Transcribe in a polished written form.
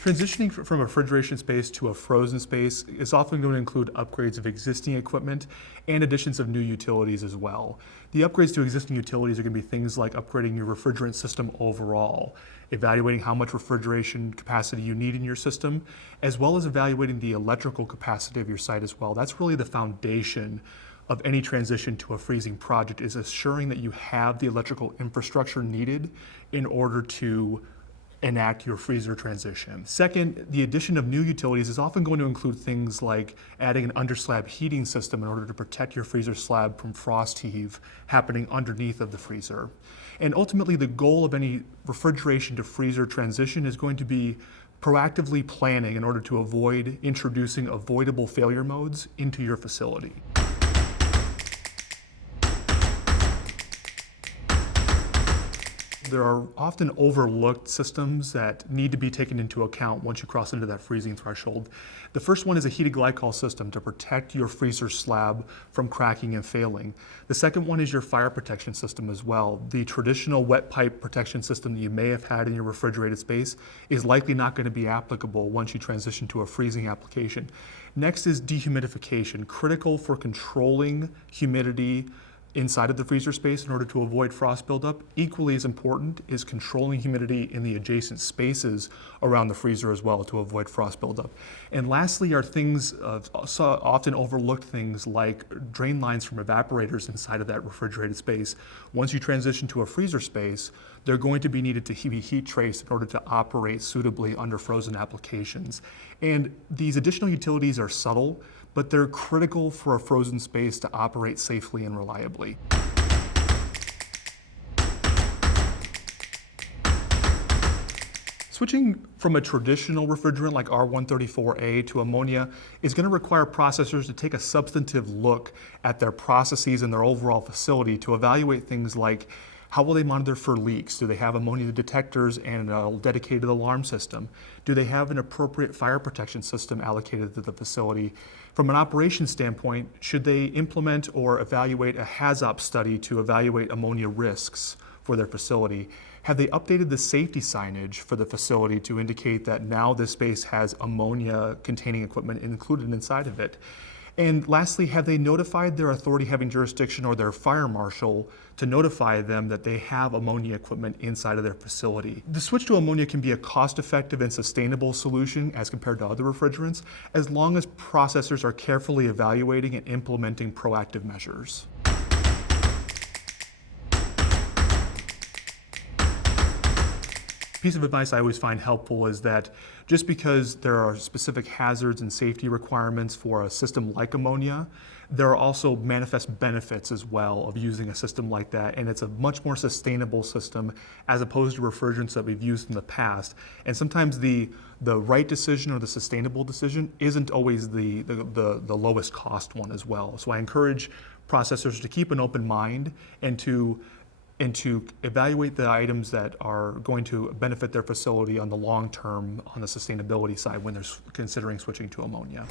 Transitioning from a refrigeration space to a frozen space is often going to include upgrades of existing equipment and additions of new utilities as well. The upgrades to existing utilities are going to be things like upgrading your refrigerant system overall, evaluating how much refrigeration capacity you need in your system, as well as evaluating the electrical capacity of your site as well. That's really the foundation of any transition to a freezing project, is assuring that you have the electrical infrastructure needed in order to enact your freezer transition. Second, the addition of new utilities is often going to include things like adding an underslab heating system in order to protect your freezer slab from frost heave happening underneath of the freezer. And ultimately, the goal of any refrigeration to freezer transition is going to be proactively planning in order to avoid introducing avoidable failure modes into your facility. There are often overlooked systems that need to be taken into account once you cross into that freezing threshold. The first one is a heated glycol system to protect your freezer slab from cracking and failing. The second one is your fire protection system as well. The traditional wet pipe protection system that you may have had in your refrigerated space is likely not going to be applicable once you transition to a freezing application. Next is dehumidification, critical for controlling humidity inside of the freezer space in order to avoid frost buildup. Equally as important is controlling humidity in the adjacent spaces around the freezer as well to avoid frost buildup. And lastly are things, often overlooked things like drain lines from evaporators inside of that refrigerated space. Once you transition to a freezer space, they're going to be needed to be heat traced in order to operate suitably under frozen applications. And these additional utilities are subtle, but they're critical for a frozen space to operate safely and reliably. Switching from a traditional refrigerant like R134A to ammonia is going to require processors to take a substantive look at their processes and their overall facility to evaluate things like how will they monitor for leaks? Do they have ammonia detectors and a dedicated alarm system? Do they have an appropriate fire protection system allocated to the facility? From an operations standpoint, should they implement or evaluate a HAZOP study to evaluate ammonia risks for their facility? Have they updated the safety signage for the facility to indicate that now this space has ammonia containing equipment included inside of it? And lastly, have they notified their authority having jurisdiction or their fire marshal to notify them that they have ammonia equipment inside of their facility? The switch to ammonia can be a cost-effective and sustainable solution as compared to other refrigerants, as long as processors are carefully evaluating and implementing proactive measures. Piece of advice I always find helpful is that just because there are specific hazards and safety requirements for a system like ammonia, there are also manifest benefits as well of using a system like that, and it's a much more sustainable system as opposed to refrigerants that we've used in the past. And sometimes the right decision or the sustainable decision isn't always the lowest cost one as well. So I encourage processors to keep an open mind and to evaluate the items that are going to benefit their facility on the long term on the sustainability side when they're considering switching to ammonia.